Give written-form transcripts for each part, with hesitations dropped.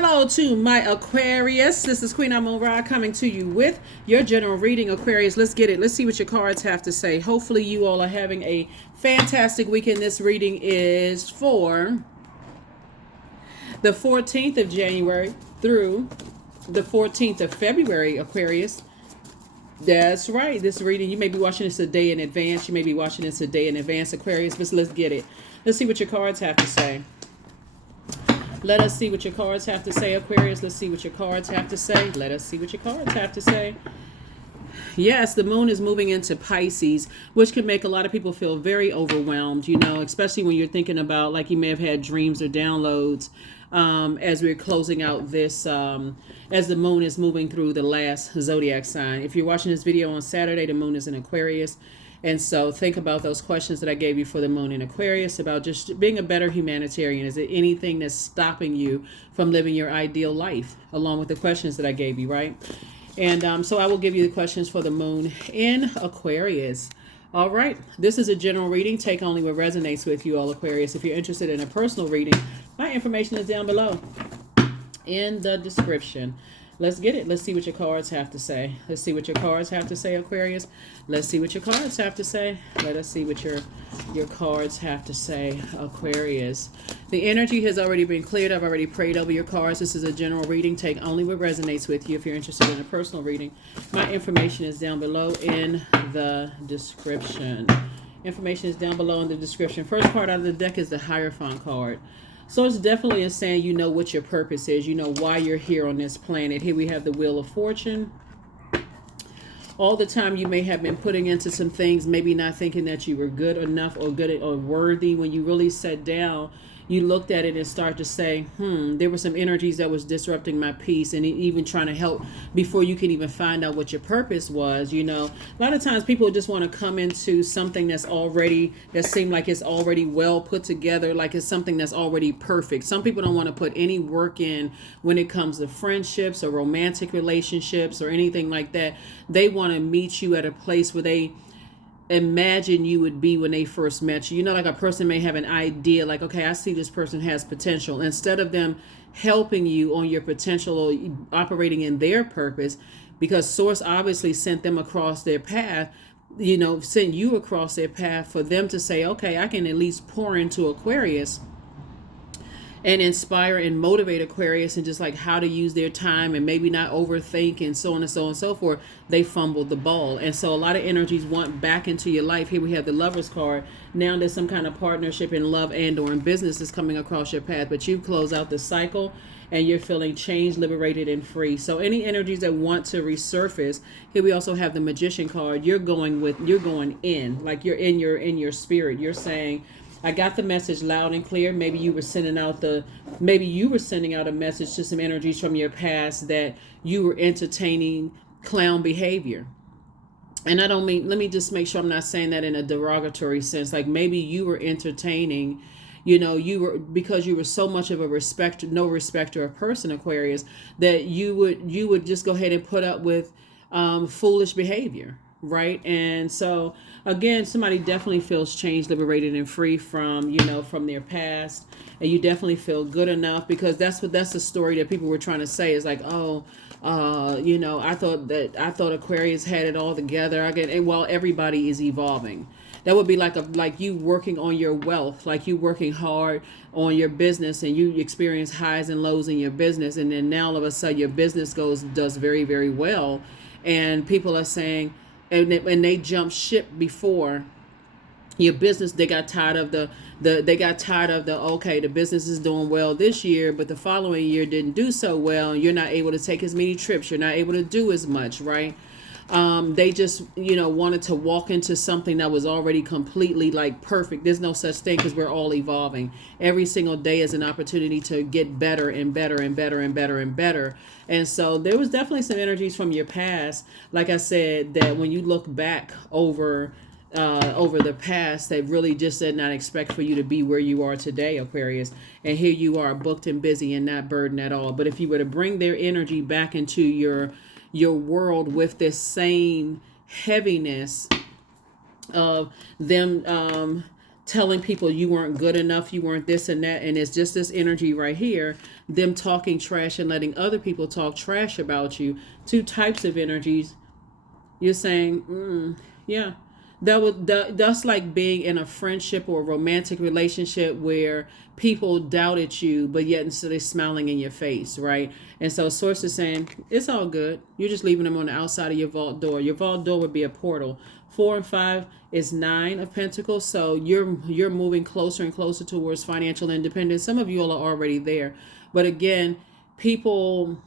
Hello to my Aquarius. This is Queen Amun Ra coming to you with your general reading, Aquarius. Let's get it. Let's see what your cards have to say. Hopefully you all are having a fantastic weekend. This reading is for the 14th of January through the 14th of February, Aquarius. That's right. This reading, you may be watching this a day in advance. You may be watching this a day in advance, Aquarius. But let's get it. Let's see what your cards have to say. Let us see what your cards have to say, Aquarius. Let's see what your cards have to say. Let us see what your cards have to say. Yes, the moon is moving into Pisces, which can make a lot of people feel very overwhelmed, especially when you're thinking about, like, you may have had dreams or downloads as we're closing out this, as the moon is moving through the last zodiac sign. If you're watching this video on Saturday, the moon is in Aquarius. And so think about those questions that I gave you for the moon in Aquarius about just being a better humanitarian. Is it anything that's stopping you from living your ideal life, along with the questions that I gave you, right? And so I will give you the questions for the moon in Aquarius. All right. This is a general reading. Take only what resonates with you, all Aquarius. If you're interested in a personal reading, my information is down below in the description. Let's get it. Let's see what your cards have to say. Let's see what your cards have to say, Aquarius. Let's see what your cards have to say. Let us see what your cards have to say, Aquarius. The energy has already been cleared. I've already prayed over your cards. This is a general reading. Take only what resonates with you. If you're interested in a personal reading, my information is down below in the description. Information is down below in the description. First card out of the deck is the Hierophant card. So it's definitely a saying, you know what your purpose is. You know why you're here on this planet. Here we have the Wheel of Fortune. All the time you may have been putting into some things, maybe not thinking that you were good enough or good or worthy. When you really sat down, you looked at it and start to say, there were some energies that was disrupting my peace, and even trying to help before you can even find out what your purpose was. A lot of times people just want to come into something that seemed like it's already well put together, like it's something that's already perfect. Some people don't want to put any work in when it comes to friendships or romantic relationships or anything like that. They want to meet you at a place where they imagine you would be when they first met you. Like a person may have an idea, like, okay, I see this person has potential. Instead of them helping you on your potential or operating in their purpose, because Source obviously sent them across their path, sent you across their path for them to say, okay, I can at least pour into Aquarius and inspire and motivate Aquarius, and just like how to use their time and maybe not overthink and so on and so on and so forth. They fumbled the ball. And so a lot of energies want back into your life. Here we have the Lovers card. Now there's some kind of partnership in love and or in business is coming across your path, but you close out the cycle and you're feeling changed, liberated, and free. So any energies that want to resurface, here we also have the Magician card. You're going in, like you're in your spirit. You're saying, I got the message loud and clear. Maybe you were sending out a message to some energies from your past that you were entertaining clown behavior. And I don't mean, let me just make sure I'm not saying that in a derogatory sense. Like maybe you were entertaining, because you were so much of a no respecter of person, Aquarius, that you would just go ahead and put up with foolish behavior. Right. And so again, somebody definitely feels changed, liberated, and free from their past. And you definitely feel good enough, because that's the story that people were trying to say is like, I thought Aquarius had it all together. And while everybody is evolving, that would be like you working on your wealth, like you working hard on your business, and you experience highs and lows in your business. And then now all of a sudden your business does very, very well. And people are saying, and they jumped ship before your business. They got tired of the okay, the business is doing well this year, but the following year didn't do so well. You're not able to take as many trips. You're not able to do as much, right? They just, wanted to walk into something that was already completely like perfect. There's no such thing, because we're all evolving. Every single day is an opportunity to get better and better and better and better and better. And so there was definitely some energies from your past, like I said, that when you look back over the past, they really just did not expect for you to be where you are today, Aquarius. And here you are, booked and busy and not burdened at all. But if you were to bring their energy back into your world with this same heaviness of them telling people you weren't good enough, you weren't this and that. And it's just this energy right here, them talking trash and letting other people talk trash about you. Two types of energies. You're saying, yeah, that's like being in a friendship or a romantic relationship where people doubted you, but yet instead they're smiling in your face, right? And so Source is saying it's all good. You're just leaving them on the outside of your vault door. Your vault door would be a portal. 4 and 5 is 9 of Pentacles, so you're moving closer and closer towards financial independence. Some of you all are already there, but again, people.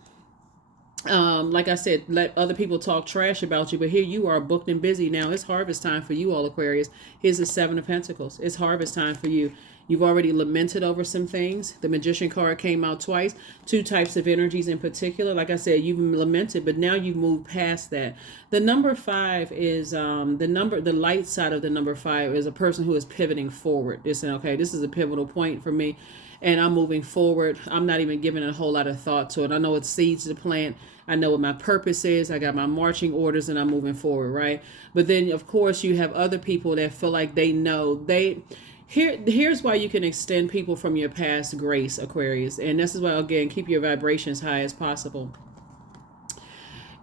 Like I said, let other people talk trash about you, but here you are booked and busy now. It's harvest time for you all, Aquarius. Here's the 7 of Pentacles. It's harvest time for you. You've already lamented over some things. The Magician card came out twice. Two types of energies in particular. Like I said, you've lamented, but now you've moved past that. The number 5 is the light side of the number 5 is a person who is pivoting forward. This is a pivotal point for me, and I'm moving forward. I'm not even giving a whole lot of thought to it. I know it's seeds to plant. I know what my purpose is. I got my marching orders and I'm moving forward, right? But then, of course, you have other people that feel like they know. Here's why you can extend people from your past grace, Aquarius. And this is why, again, keep your vibrations high as possible.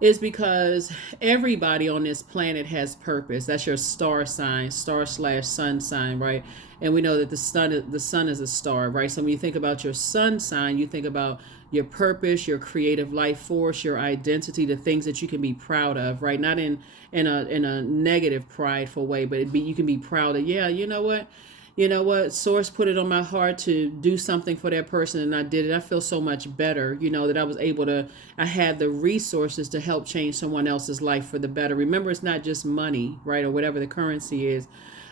Is because everybody on this planet has purpose. That's your star sign, star/sun sign, right? And we know that the sun is a star, right? So when you think about your sun sign, you think about your purpose, your creative life force, your identity, the things that you can be proud of, right? Not in a negative, prideful way, but you can be proud of, yeah, you know what, Source put it on my heart to do something for that person, and I did it. I feel so much better, that I had the resources to help change someone else's life for the better. Remember, it's not just money, right, or whatever the currency is.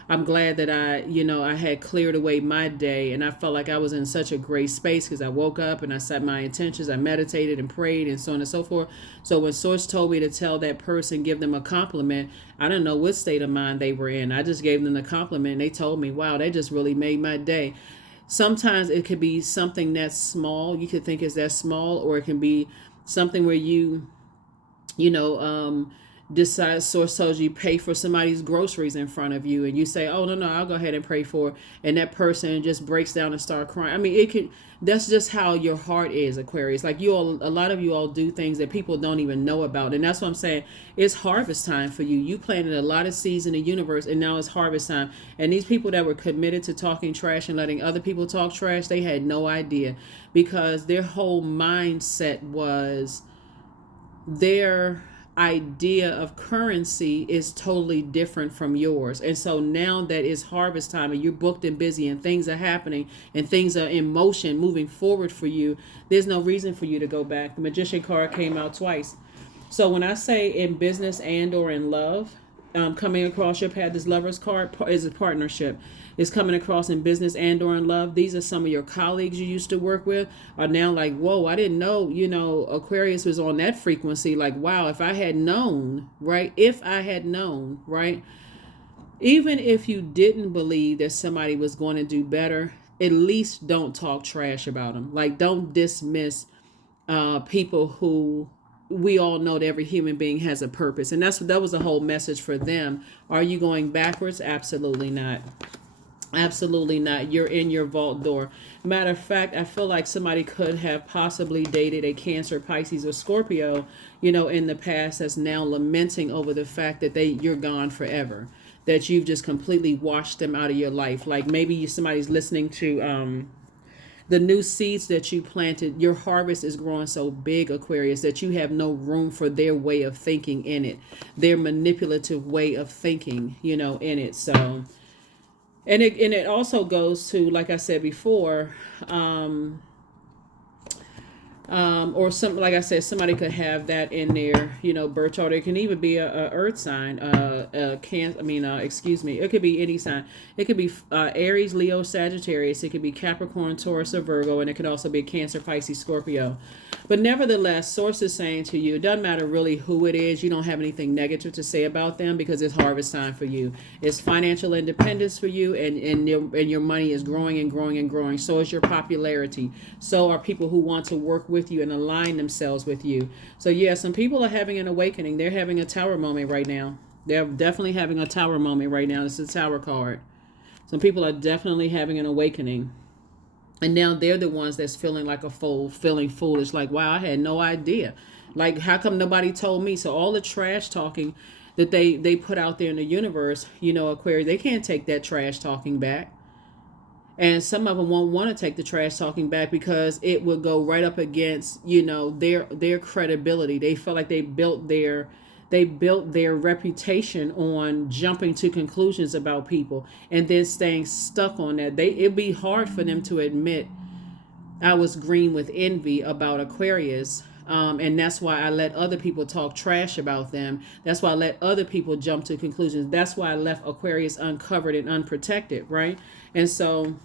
I'm glad that I had cleared away my day, and I felt like I was in such a great space because I woke up and I set my intentions, I meditated and prayed and so on and so forth. So when Source told me to tell that person, give them a compliment, I didn't know what state of mind they were in. I just gave them the compliment, and they told me, wow, that just really made my day. Sometimes it could be something that's small. You could think it's that small, or it can be something where decide Source tells you pay for somebody's groceries in front of you, and you say, oh no, I'll go ahead and pray for it, and that person just breaks down and start crying. I mean, that's just how your heart is, Aquarius. Like a lot of you all do things that people don't even know about, and that's what I'm saying. It's harvest time for you. You planted a lot of seeds in the universe, and now it's harvest time. And these people that were committed to talking trash and letting other people talk trash, they had no idea, because their whole mindset was their idea of currency is totally different from yours. And so now that it's harvest time and you're booked and busy and things are happening and things are in motion moving forward for you, there's no reason for you to go back. The Magician card came out twice. So when I say in business and or in love, coming across your path, this Lover's card is a partnership. Is coming across in business and or in love. These are some of your colleagues you used to work with are now like, whoa, I didn't know, Aquarius was on that frequency. Like, wow, if I had known, right? Even if you didn't believe that somebody was going to do better, at least don't talk trash about them. Like, don't dismiss people who we all know that every human being has a purpose. And that was the whole message for them. Are you going backwards? Absolutely not. Absolutely not. You're in your vault door. Matter of fact, I feel like somebody could have possibly dated a Cancer, Pisces, or Scorpio, in the past, that's now lamenting over the fact that you're gone forever, that you've just completely washed them out of your life. Like maybe somebody's listening to the new seeds that you planted. Your harvest is growing so big, Aquarius, that you have no room for their way of thinking in it, their manipulative way of thinking, in it. So. And it also goes to, like I said before, or something, like I said, somebody could have that in their, birth chart. It can even be a earth sign, it could be any sign. It could be Aries, Leo, Sagittarius. It could be Capricorn, Taurus, or Virgo, and it could also be Cancer, Pisces, Scorpio. But nevertheless, Source is saying to you, it doesn't matter really who it is. You don't have anything negative to say about them, because it's harvest time for you. It's financial independence for you, and your money is growing and growing and growing. So is your popularity. So are people who want to work with you and align themselves with you. So yeah, some people are having an awakening. They're having a tower moment right now. They're definitely having a tower moment right now. This is a tower card. Some people are definitely having an awakening. And now they're the ones that's feeling like a fool, feeling foolish. Like, wow, I had no idea. Like, how come nobody told me? So all the trash talking that they put out there in the universe, Aquarius, they can't take that trash talking back. And some of them won't want to take the trash talking back because it will go right up against, their credibility. They feel like they built their reputation on jumping to conclusions about people and then staying stuck on that. It'd be hard for them to admit I was green with envy about Aquarius. And that's why I let other people talk trash about them. That's why I let other people jump to conclusions. That's why I left Aquarius uncovered and unprotected, right? And so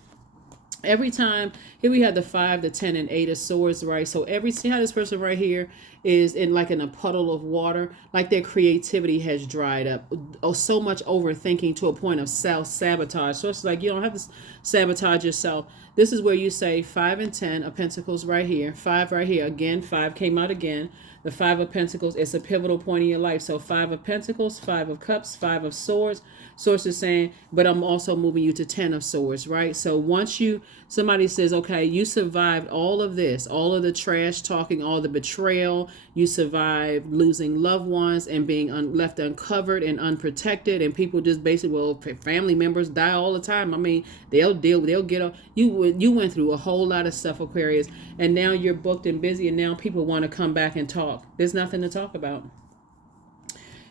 every time here we have the 5, the 10, and 8 of swords, right? So see how this person right here is in a puddle of water, like their creativity has dried up. Oh, so much overthinking to a point of self-sabotage. So it's like you don't have to sabotage yourself. This is where you say 5 and 10 of Pentacles right here. 5 right here. Again, 5 came out again. The 5 of Pentacles, it's a pivotal point in your life. So 5 of Pentacles, 5 of Cups, 5 of Swords. Source is saying, but I'm also moving you to 10 of Swords, right? So once somebody says, okay, you survived all of this, all of the trash talking, all the betrayal, you survived losing loved ones and being left uncovered and unprotected, and people just basically, family members die all the time. I mean, they'll get up. You went through a whole lot of stuff, Aquarius, and now you're booked and busy, and now people want to come back and talk. There's nothing to talk about.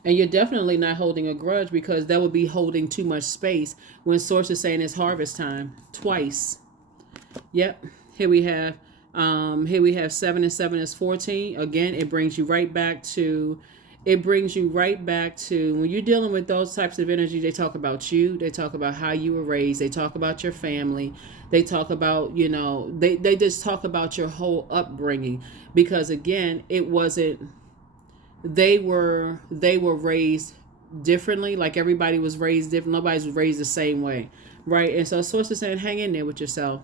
And you're definitely not holding a grudge, because that would be holding too much space when Source is saying it's harvest time twice. Yep. Here we have 7 and 7 is 14. Again, it brings you right back to when you're dealing with those types of energy. They talk about you. They talk about how you were raised. They talk about your family. They talk about, they just talk about your whole upbringing, because again, it wasn't, they were raised differently. Like everybody was raised different. Nobody's raised the same way, right? And so Source is saying, hang in there with yourself.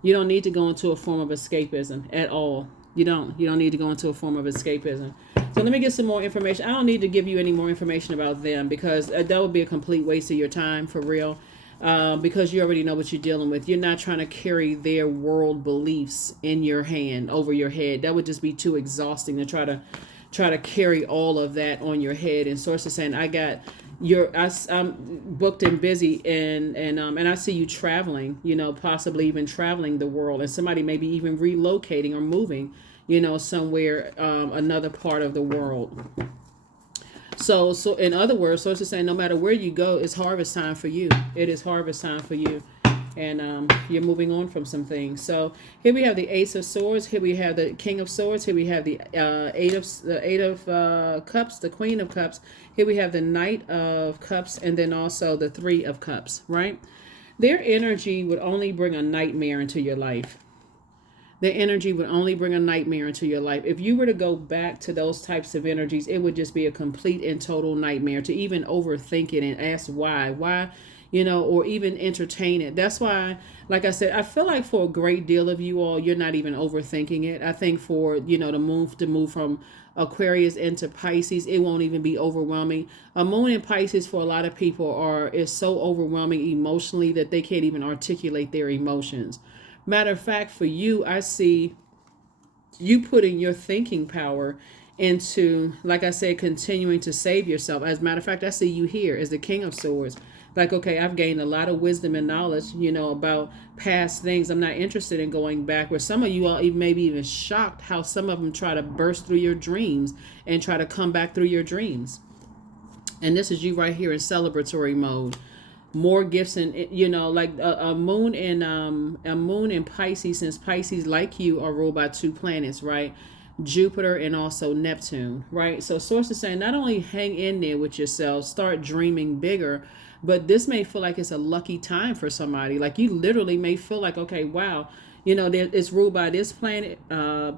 You don't need to go into a form of escapism at all. You don't need to go into a form of escapism. So let me get some more information. I don't need to give you any more information about them, because that would be a complete waste of your time, for real. Because you already know what you're dealing with. You're not trying to carry their world beliefs in your hand, over your head. That would just be too exhausting to try to carry all of that on your head. And Source is saying, I'm booked and busy, and I see you traveling, possibly even traveling the world, and somebody maybe even relocating or moving, somewhere, another part of the world. So in other words, Source is saying, no matter where you go, it's harvest time for you. It is harvest time for you. And you're moving on from some things. So here we have the Ace of Swords. Here we have the King of Swords. Here we have the Eight of Cups, the Queen of Cups. Here we have the Knight of Cups, and then also the 3 of Cups, right? Their energy would only bring a nightmare into your life. Their energy would only bring a nightmare into your life. If you were to go back to those types of energies, it would just be a complete and total nightmare to even overthink it and ask why, or even entertain it. That's why, like I said, I feel like for a great deal of you all, you're not even overthinking it. I think for, to move from Aquarius into Pisces, it won't even be overwhelming. A moon in Pisces for a lot of people is so overwhelming emotionally that they can't even articulate their emotions. Matter of fact, for you, I see you putting your thinking power into, like I said, continuing to save yourself. As a matter of fact, I see you here as the King of Swords. Like, okay, I've gained a lot of wisdom and knowledge, about past things. I'm not interested in going backwards. Some of you all maybe even shocked how some of them try to burst through your dreams and try to come back through your dreams. And this is you right here in celebratory mode. More gifts, and like a moon in Pisces, since Pisces, like you, are ruled by 2 planets, right? Jupiter and also Neptune, right? So Source is saying, not only hang in there with yourself, start dreaming bigger, but this may feel like it's a lucky time for somebody. Like you literally may feel like, okay, wow, it's ruled by this planet.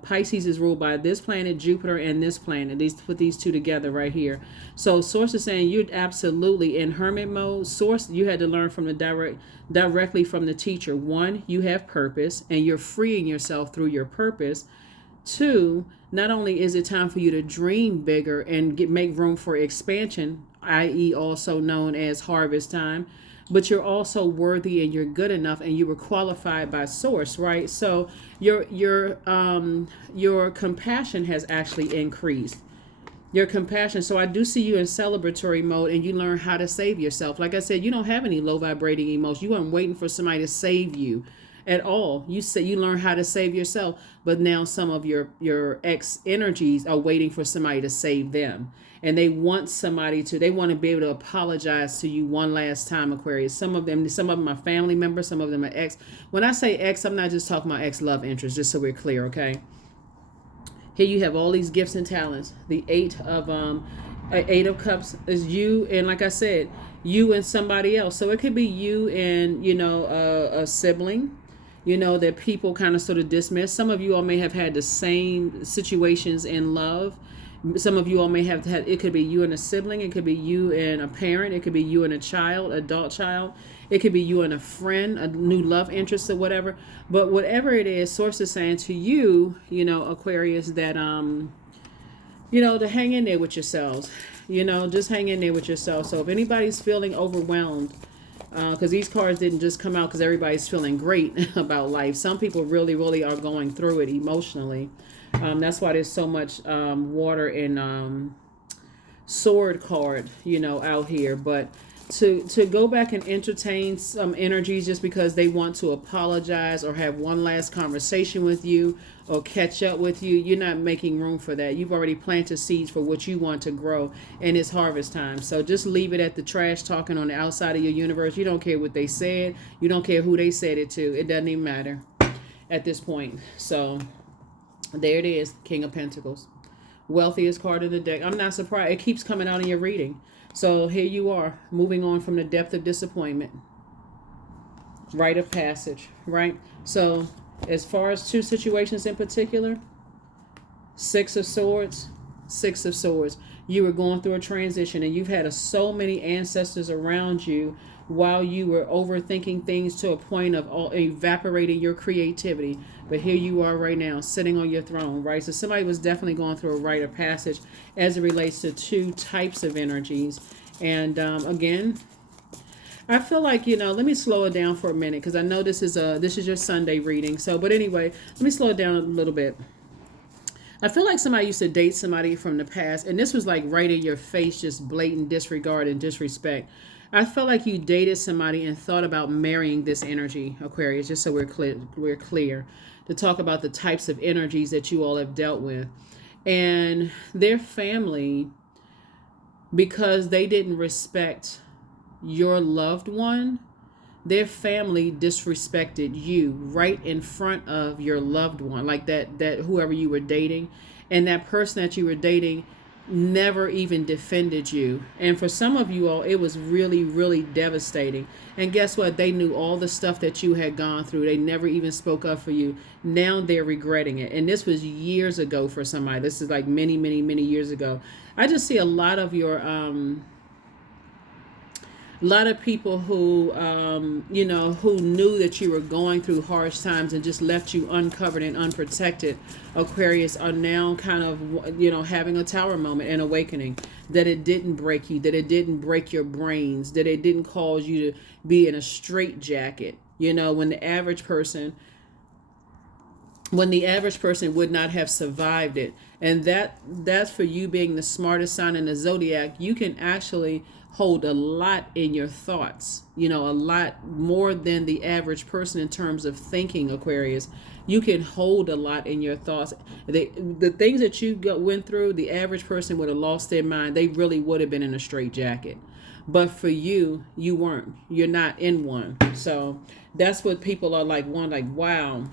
Pisces is ruled by this planet, Jupiter, and this planet. Put these 2 together right here. So Source is saying you're absolutely in hermit mode. Source, you had to learn from directly from the teacher. 1, you have purpose, and you're freeing yourself through your purpose. 2, not only is it time for you to dream bigger and make room for expansion, i.e. also known as harvest time, but you're also worthy and you're good enough and you were qualified by source, right? So your compassion has actually increased. Your compassion. So I do see you in celebratory mode and you learn how to save yourself. Like I said, you don't have any low vibrating emotions. You weren't waiting for somebody to save you at all. You said you learn how to save yourself, but now some of your ex energies are waiting for somebody to save them. And they want they want to be able to apologize to you one last time, Aquarius. Some of them are family members, some of them are ex. When I say ex, I'm not just talking about ex love interest, just so we're clear, okay? Here you have all these gifts and talents. The Eight of Cups is you, and like I said, you and somebody else. So it could be you and a sibling, that people kind of sort of dismiss. Some of you all may have had the same situations in love. Some of you all may have had, it could be you and a sibling, it could be you and a parent, it could be you and a child, adult child, it could be you and a friend, a new love interest or whatever. But whatever it is, source is saying to you, Aquarius, that to hang in there with yourselves. Just hang in there with yourself. So if anybody's feeling overwhelmed, because these cards didn't just come out because everybody's feeling great about life. Some people really, really are going through it emotionally. That's why there's so much water and sword card, out here. But to go back and entertain some energies just because they want to apologize or have one last conversation with you or catch up with you, you're not making room for that. You've already planted seeds for what you want to grow, and it's harvest time. So just leave it at the trash talking on the outside of your universe. You don't care what they said. You don't care who they said it to. It doesn't even matter at this point. So there it is, King of Pentacles. Wealthiest card in the deck. I'm not surprised. It keeps coming out in your reading. So here you are, moving on from the depth of disappointment. Rite of passage, right? So as far as two situations in particular, Six of Swords. You were going through a transition and you've had so many ancestors around you while you were overthinking things to a point of evaporating your creativity. But here you are right now, sitting on your throne, right? So somebody was definitely going through a rite of passage as it relates to two types of energies. And again, I feel like, let me slow it down for a minute because I know this is your Sunday reading. So, but anyway, let me slow it down a little bit. I feel like somebody used to date somebody from the past, and this was like right in your face, just blatant disregard and disrespect. I felt like you dated somebody and thought about marrying this energy, Aquarius, just so we're clear to talk about the types of energies that you all have dealt with. And their family, because they didn't respect your loved one, their family disrespected you right in front of your loved one, like that whoever you were dating, and that person that you were dating never even defended you. And for some of you all, it was really, really devastating. And guess what? They knew all the stuff that you had gone through. They never even spoke up for you. Now they're regretting it. And this was years ago for somebody. This is like many, many, many years ago. I just see a lot of your a lot of people who who knew that you were going through harsh times and just left you uncovered and unprotected, Aquarius, are now kind of having a tower moment and awakening that it didn't break you, that it didn't break your brains, that it didn't cause you to be in a straitjacket. When the average person would not have survived it. And that's for you being the smartest sign in the Zodiac. You can actually hold a lot in your thoughts, a lot more than the average person in terms of thinking, Aquarius. You can hold a lot in your thoughts. The things that you went through, the average person would have lost their mind. They really would have been in a straitjacket. But for you, you weren't. You're not in one. So that's what people are like, wow,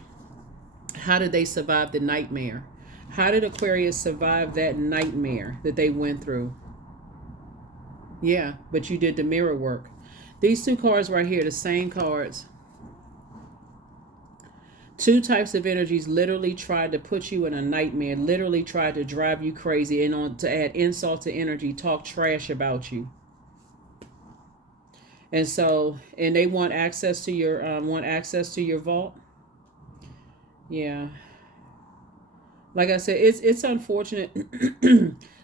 how did they survive the nightmare? How did Aquarius survive that nightmare that they went through? Yeah, but you did the mirror work. These two cards right here, the same cards. Two types of energies literally tried to put you in a nightmare, literally tried to drive you crazy, and to add insult to energy, talk trash about you. And so, and they want access to your vault. Yeah. Like I said, it's unfortunate.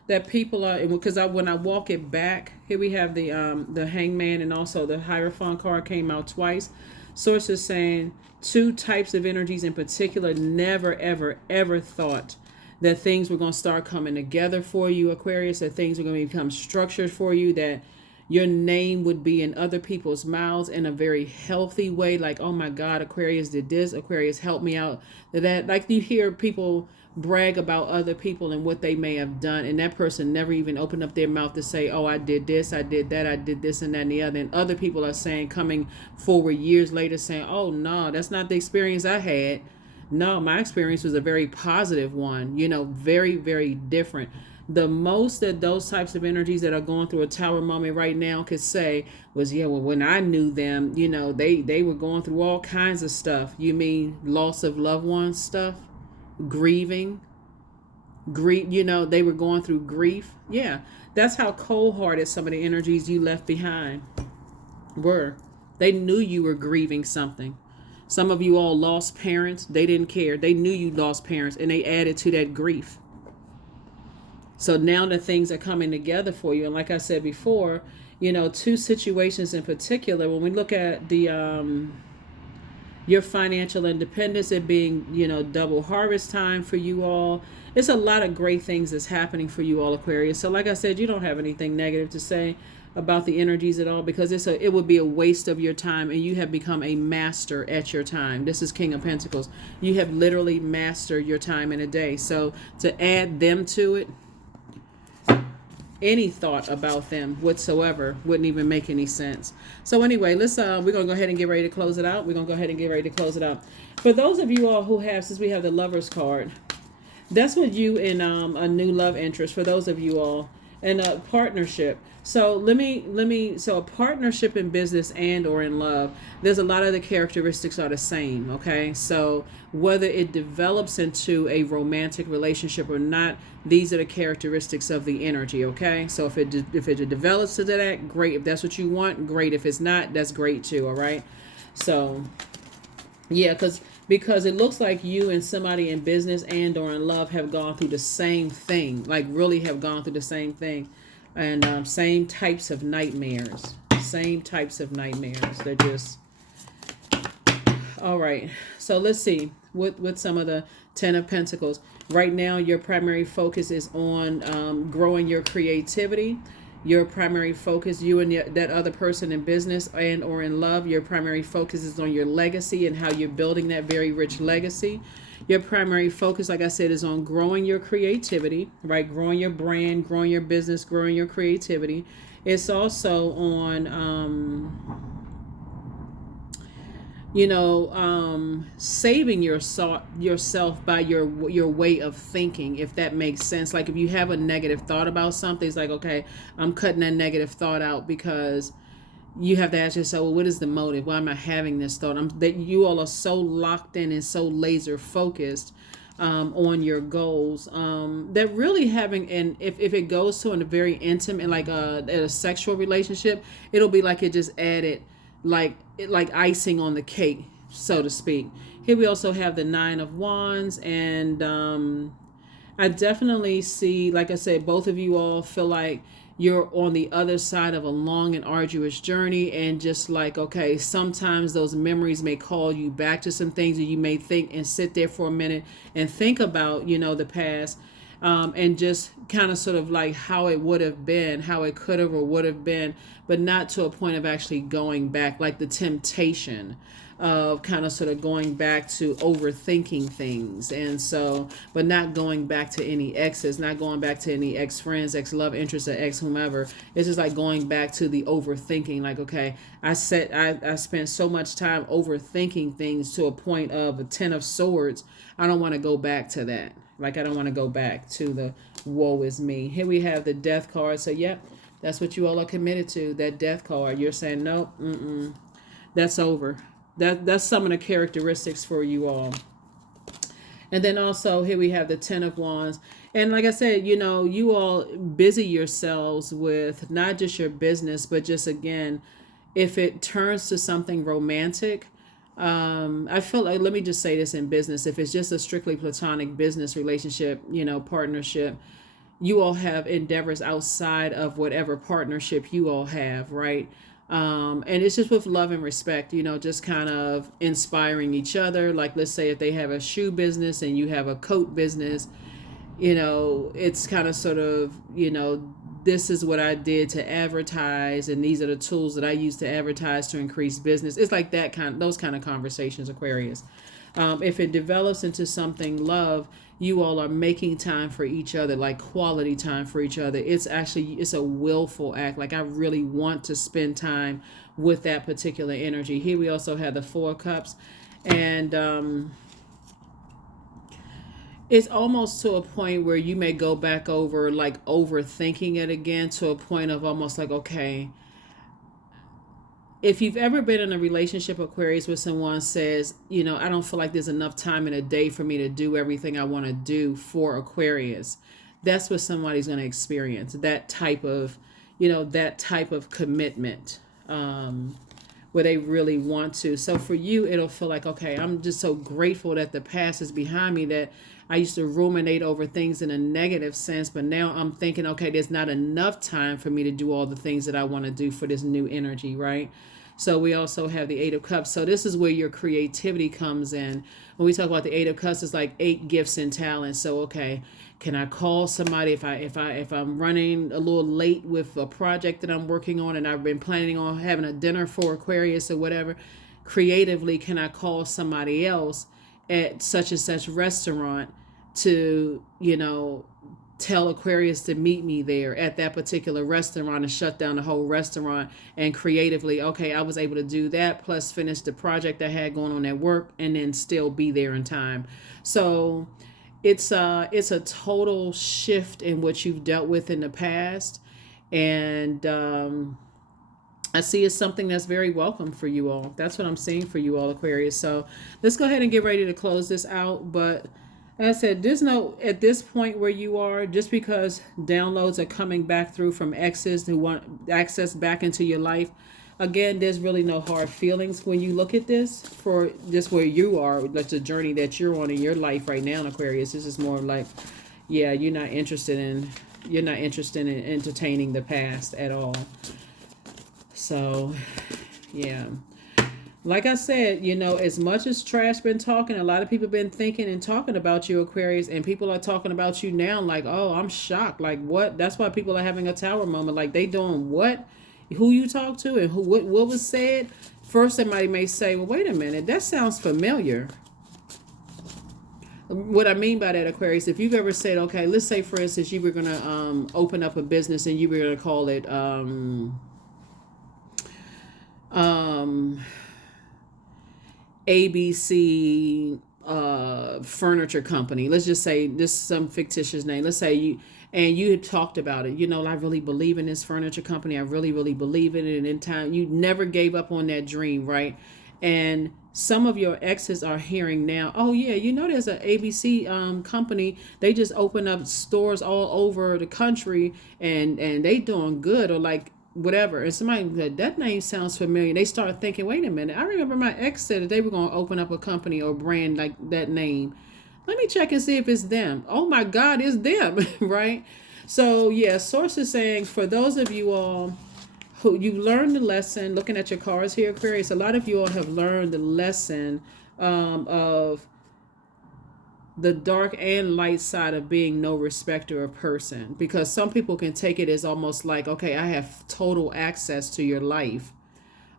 that people are, because when I walk it back, here we have the Hangman, and also the Hierophant card came out twice. Source is saying two types of energies in particular never ever ever thought that things were going to start coming together for you, Aquarius, that things are going to become structured for you, that your name would be in other people's mouths in a very healthy way. Like, oh my God, Aquarius did this. Aquarius helped me out. That, like, you hear people brag about other people and what they may have done, and that person never even opened up their mouth to say, oh, I did this, I did that, I did this and that and the other. And other people are saying, coming forward years later, saying, oh no, that's not the experience I had. No, my experience was a very positive one, very, very different. The most that those types of energies that are going through a tower moment right now could say was, yeah, well, when I knew them, they were going through all kinds of stuff. You mean loss of loved ones stuff? Grieving? They were going through grief. Yeah, that's how cold-hearted some of the energies you left behind were. They knew you were grieving something. Some of you all lost parents. They didn't care. They knew you lost parents, and they added to that grief. So now that things are coming together for you, and like I said before, two situations in particular, when we look at the your financial independence, it being, double harvest time for you all. It's a lot of great things that's happening for you all, Aquarius. So like I said, you don't have anything negative to say about the energies at all, because it would be a waste of your time, and you have become a master at your time. This is King of Pentacles. You have literally mastered your time in a day. So to add them to it, any thought about them whatsoever wouldn't even make any sense. So anyway, we're gonna go ahead and get ready to close it out. For those of you all who have, since we have the Lovers card, that's with you in a new love interest, for those of you all, and a partnership. So so a partnership in business and or in love, there's a lot of the characteristics are the same, okay? So whether it develops into a romantic relationship or not, these are the characteristics of the energy, okay? So if it develops to that, great. If that's what you want, great. If it's not, that's great too, all right? So yeah, because it looks like you and somebody in business and or in love have gone through the same thing, like really have gone through the same thing, and same types of nightmares. They're just, all right. So let's see with some of the Ten of Pentacles. Right now, your primary focus is on growing your creativity. Your primary focus, you and that other person in business and or in love, your primary focus is on your legacy and how you're building that very rich legacy. Your primary focus, like I said, is on growing your creativity, right? Growing your brand, growing your business, growing your creativity. It's also on, saving yourself by your way of thinking, if that makes sense. Like if you have a negative thought about something, it's like, okay, I'm cutting that negative thought out, because you have to ask yourself, well, what is the motive? Why am I having this thought? That you all are so locked in and so laser focused on your goals, that really having, and if it goes to a very intimate, like a sexual relationship, it'll be like it just added like icing on the cake, so to speak. Here we also have the Nine of Wands, and I definitely see, like I said, both of you all feel like you're on the other side of a long and arduous journey, and just like, okay, sometimes those memories may call you back to some things that you may think and sit there for a minute and think about, the past, and just kind of sort of like how it would have been, how it could have or would have been, but not to a point of actually going back, like the temptation of kind of sort of going back to overthinking things. And so, but not going back to any exes, not going back to any ex-friends, ex-love interests, or ex-whomever. It's just like going back to the overthinking. Like, okay, I spent so much time overthinking things to a point of a Ten of Swords. I don't want to go back to that. Like, I don't want to go back to the woe is me. Here we have the Death card. So, yep, that's what you all are committed to, that Death card. You're saying, nope, that's over. That's some of the characteristics for you all. And then also here we have the Ten of Wands. And like I said, you all busy yourselves with not just your business, but just, again, if it turns to something romantic, I feel like, let me just say this in business, if it's just a strictly platonic business relationship, partnership, you all have endeavors outside of whatever partnership you all have, right? And it's just with love and respect, just kind of inspiring each other. Like, let's say if they have a shoe business and you have a coat business, it's kind of sort of, this is what I did to advertise, and these are the tools that I use to advertise to increase business. It's like those kind of conversations, Aquarius. If it develops into something love, you all are making time for each other, like quality time for each other. It's a willful act. Like, I really want to spend time with that particular energy. Here we also have the Four of Cups, and it's almost to a point where you may go back over, like, overthinking it again, to a point of almost like, okay, if you've ever been in a relationship, Aquarius, where someone says, I don't feel like there's enough time in a day for me to do everything I want to do for Aquarius, that's what somebody's going to experience. That type of, commitment, where they really want to. So for you, it'll feel like, okay, I'm just so grateful that the past is behind me, that I used to ruminate over things in a negative sense, but now I'm thinking, okay, there's not enough time for me to do all the things that I want to do for this new energy, right? So we also have the Eight of Cups. So this is where your creativity comes in. When we talk about the Eight of Cups, it's like 8 gifts and talents. So, okay, can I call somebody if I'm running a little late with a project that I'm working on, and I've been planning on having a dinner for Aquarius or whatever? Creatively, can I call somebody else at such and such restaurant to, tell Aquarius to meet me there at that particular restaurant and shut down the whole restaurant? And creatively, okay, I was able to do that, plus finish the project I had going on at work, and then still be there in time. So it's a total shift in what you've dealt with in the past. And I see it's something that's very welcome for you all. That's what I'm seeing for you all, Aquarius. So let's go ahead and get ready to close this out. But like I said, there's no, at this point where you are, just because downloads are coming back through from exes who want access back into your life, again, there's really no hard feelings when you look at this for just where you are, like the journey that you're on in your life right now, Aquarius. This is more like, yeah, you're not interested in entertaining the past at all. So, yeah. Like I said, as much as trash been talking, a lot of people been thinking and talking about you, Aquarius, and people are talking about you now like, oh, I'm shocked. Like, what? That's why people are having a tower moment. Like, they doing what? Who you talk to and what was said? First, somebody may say, well, wait a minute, that sounds familiar. What I mean by that, Aquarius, if you've ever said, okay, let's say, for instance, you were going to open up a business and you were going to call it ABC furniture company. Let's just say this is some fictitious name. Let's say you had talked about it. I really believe in this furniture company. I really, really believe in it. And in time, you never gave up on that dream, right? And some of your exes are hearing now, oh yeah, there's an ABC company. They just open up stores all over the country, and they doing good, or like whatever. And somebody said, that name sounds familiar. They start thinking, wait a minute, I remember my ex said that they were going to open up a company or brand like that name. Let me check and see if it's them. Oh my God, it's them, right? So yeah, sources saying, for those of you all who you learned the lesson, looking at your cards here, Aquarius, a lot of you all have learned the lesson of the dark and light side of being no respecter of person, because some people can take it as almost like, okay, I have total access to your life,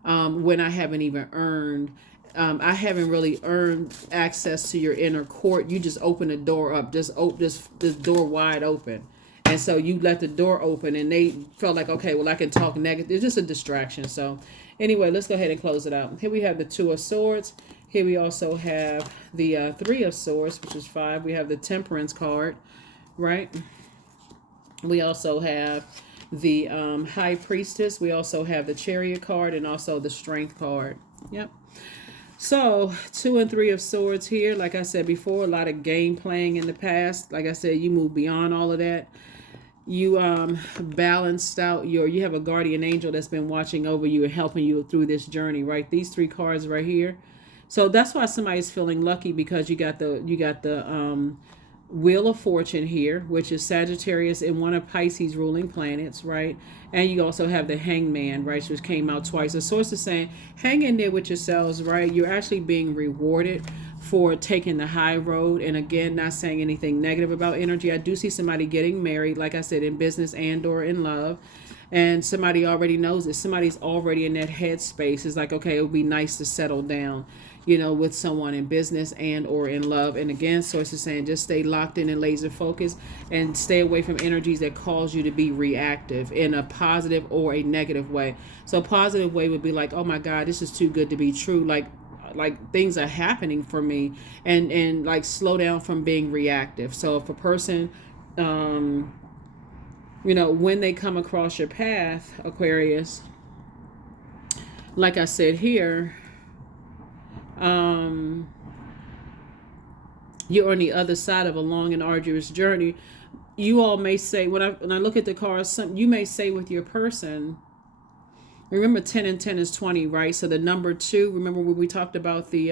when I haven't even earned, I haven't really earned access to your inner court. You just open the door up, this door wide open. And so you let the door open, and they felt like, okay, well, I can talk negative. It's just a distraction. So anyway, let's go ahead and close it out. Here we have the Two of Swords. Here we also have the Three of Swords, which is 5. We have the Temperance card, right? We also have the High Priestess. We also have the Chariot card, and also the Strength card. Yep. So 2 and 3 of Swords here. Like I said before, a lot of game playing in the past. Like I said, you move beyond all of that. You balanced out you have a guardian angel that's been watching over you and helping you through this journey, right? These 3 cards right here. So that's why somebody's feeling lucky, because you got the Wheel of Fortune here, which is Sagittarius and one of Pisces ruling planets, right? And you also have the Hangman, right, which came out twice. The source is saying, hang in there with yourselves, right? You're actually being rewarded for taking the high road. And again, not saying anything negative about energy. I do see somebody getting married, like I said, in business and or in love. And somebody already knows it. Somebody's already in that headspace. It's like, okay, it would be nice to settle down, with someone in business and or in love. And again, sources saying just stay locked in and laser focused and stay away from energies that cause you to be reactive in a positive or a negative way. So a positive way would be like, oh my God, this is too good to be true. Like things are happening for me, and like slow down from being reactive. So if a person, when they come across your path, Aquarius, like I said here, you're on the other side of a long and arduous journey. You all may say, when I look at the cards, you may say with your person, remember 10 and 10 is 20, right? So the number 2, remember when we talked about the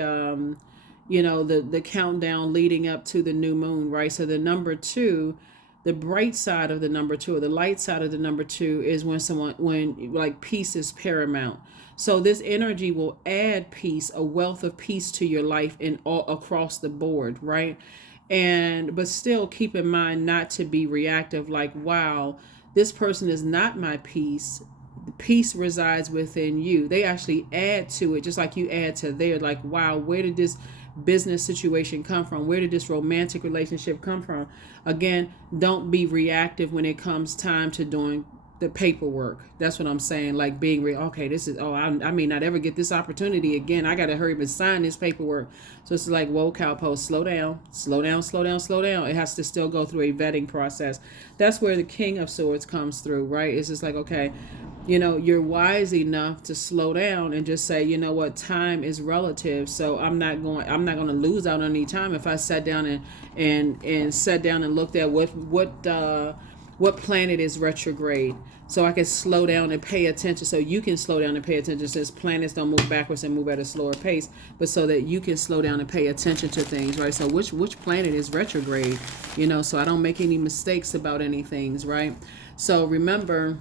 the countdown leading up to the new moon, right? So the number 2, the bright side of the number 2, or the light side of the number 2, is when like peace is paramount. So this energy will add peace, a wealth of peace to your life in all across the board, right? But still keep in mind not to be reactive, like, wow, this person is not my peace. Peace resides within you. They actually add to it, just like you add to theirs. Like, wow, where did this business situation come from? Where did this romantic relationship come from? Again, don't be reactive when it comes time to doing the paperwork. That's what I'm saying. Like being okay, this is, I may not ever get this opportunity again. I got to hurry up and sign this paperwork. So it's like, whoa, cowpost, slow down, slow down, slow down, slow down. It has to still go through a vetting process. That's where the King of Swords comes through, right? It's just like, okay, you're wise enough to slow down and just say, you know what, time is relative. So I'm not going to lose out on any time if I sat down and sat down and looked at what planet is retrograde, so I can slow down and pay attention, so you can slow down and pay attention, since planets don't move backwards and move at a slower pace, but so that you can slow down and pay attention to things, right? So which planet is retrograde, so I don't make any mistakes about any things, right? So remember,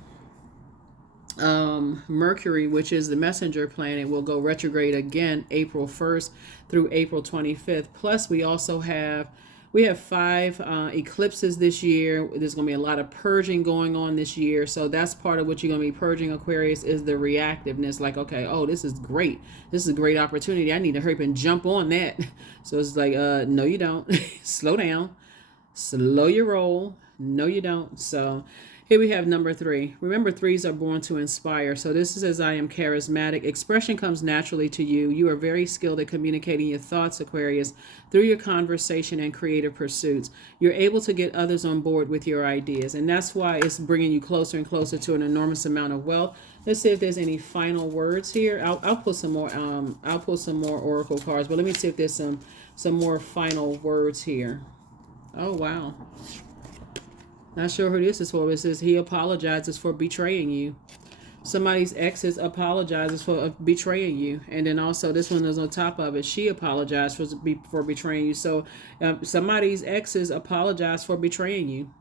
Mercury, which is the messenger planet, will go retrograde again April 1st through April 25th. Plus we also have 5 eclipses this year. There's going to be a lot of purging going on this year. So that's part of what you're going to be purging, Aquarius, is the reactiveness. Like, okay, oh, this is great. This is a great opportunity. I need to hurry up and jump on that. So it's like, no, you don't. Slow down. Slow your roll. No, you don't. So here we have number 3. Remember, 3s are born to inspire. So this is, as I am charismatic. Expression comes naturally to you. You are very skilled at communicating your thoughts, Aquarius, through your conversation and creative pursuits. You're able to get others on board with your ideas. And that's why it's bringing you closer and closer to an enormous amount of wealth. Let's see if there's any final words here. I'll pull some more. I'll pull some more oracle cards. But let me see if there's some more final words here. Oh, wow. Not sure who this is for. It says he apologizes for betraying you. Somebody's exes apologizes for betraying you. And then also this one is on top of it. She apologized for betraying you. So somebody's exes apologize for betraying you.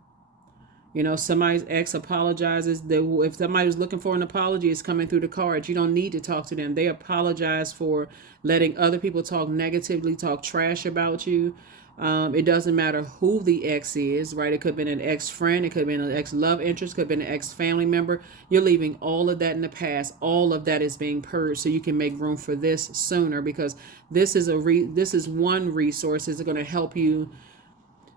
Somebody's ex apologizes. If somebody was looking for an apology, it's coming through the cards. You don't need to talk to them. They apologize for letting other people talk negatively, talk trash about you. It doesn't matter who the ex is, right? It could have been an ex-friend. It could have been an ex-love interest. Could have been an ex-family member. You're leaving all of that in the past. All of that is being purged, so you can make room for this sooner, because this is one resource that's going to help you.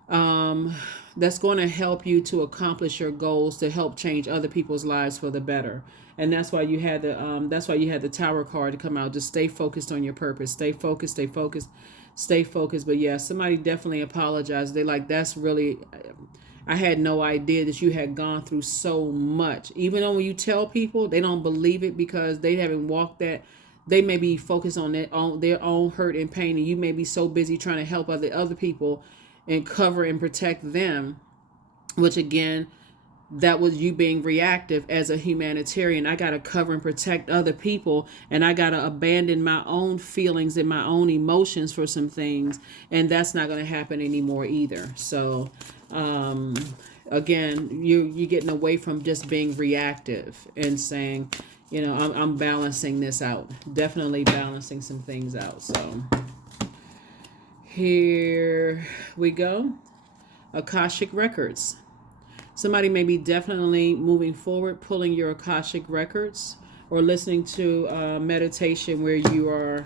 That's going to help you to accomplish your goals, to help change other people's lives for the better. And that's why you had the Tower card to come out. Just stay focused on your purpose. Stay focused. Stay focused. Stay focused. But yeah, somebody definitely apologized. They like, that's really, I had no idea that you had gone through so much. Even though when you tell people, they don't believe it because they haven't walked that. They may be focused on their own hurt and pain, and you may be so busy trying to help other people and cover and protect them, which again, that was you being reactive as a humanitarian. I got to cover and protect other people, and I got to abandon my own feelings and my own emotions for some things, and that's not going to happen anymore either. So again, you're getting away from just being reactive and saying, I'm balancing this out, definitely balancing some things out. So here we go. Akashic records. Somebody may be definitely moving forward, pulling your Akashic records, or listening to meditation where you are,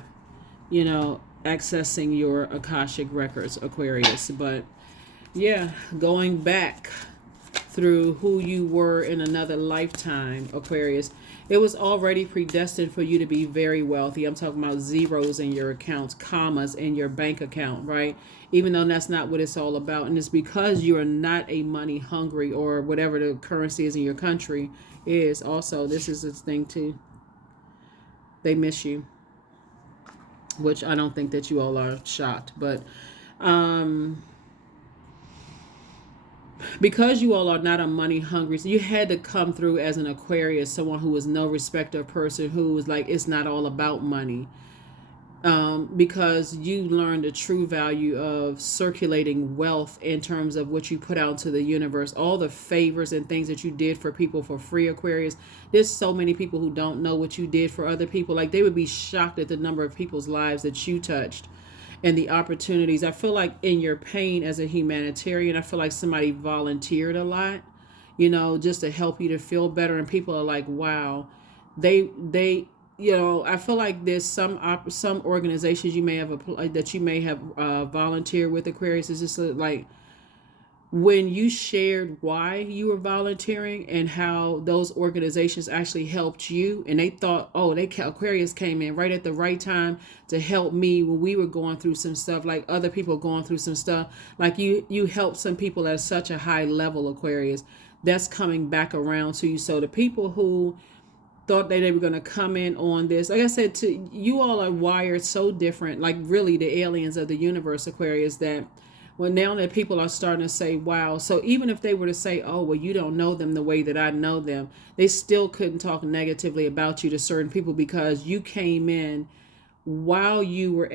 accessing your Akashic records, Aquarius. But yeah, going back through who you were in another lifetime, Aquarius. It was already predestined for you to be very wealthy. I'm talking about zeros in your accounts, commas in your bank account, right? Even though that's not what it's all about. And it's because you are not a money hungry, or whatever the currency is in your country is. Also, this is its thing too. They miss you, which I don't think that you all are shocked. But because you all are not a money hungry, so you had to come through as an Aquarius, someone who was no respecter of person, who was like, it's not all about money. Because you learned the true value of circulating wealth in terms of what you put out to the universe, all the favors and things that you did for people for free, Aquarius. There's so many people who don't know what you did for other people. Like, they would be shocked at the number of people's lives that you touched and the opportunities. I feel like in your pain as a humanitarian, I feel like somebody volunteered a lot, just to help you to feel better. And people are like, wow, they I feel like there's some organizations you may have volunteered with, Aquarius. Is just like when you shared why you were volunteering and how those organizations actually helped you, and they thought, oh, Aquarius came in right at the right time to help me when we were going through some stuff, like other people going through some stuff. Like you helped some people at such a high level, Aquarius. That's coming back around to you. So the people who thought that they were going to come in on this, like I said, to you all are wired so different, like really the aliens of the universe, Aquarius, that when now that people are starting to say, wow, so even if they were to say, oh, well, you don't know them the way that I know them, they still couldn't talk negatively about you to certain people, because you came in while you were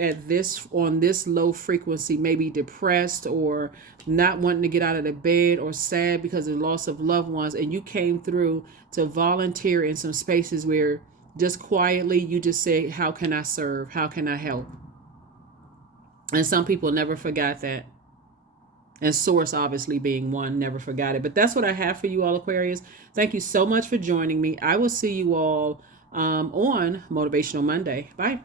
on this low frequency, maybe depressed or not wanting to get out of the bed, or sad because of the loss of loved ones, and you came through to volunteer in some spaces where just quietly you just say, how can I serve? How can I help? And some people never forgot that. And Source obviously being one, never forgot it. But that's what I have for you all, Aquarius. Thank you so much for joining me. I will see you all on Motivational Monday. Bye.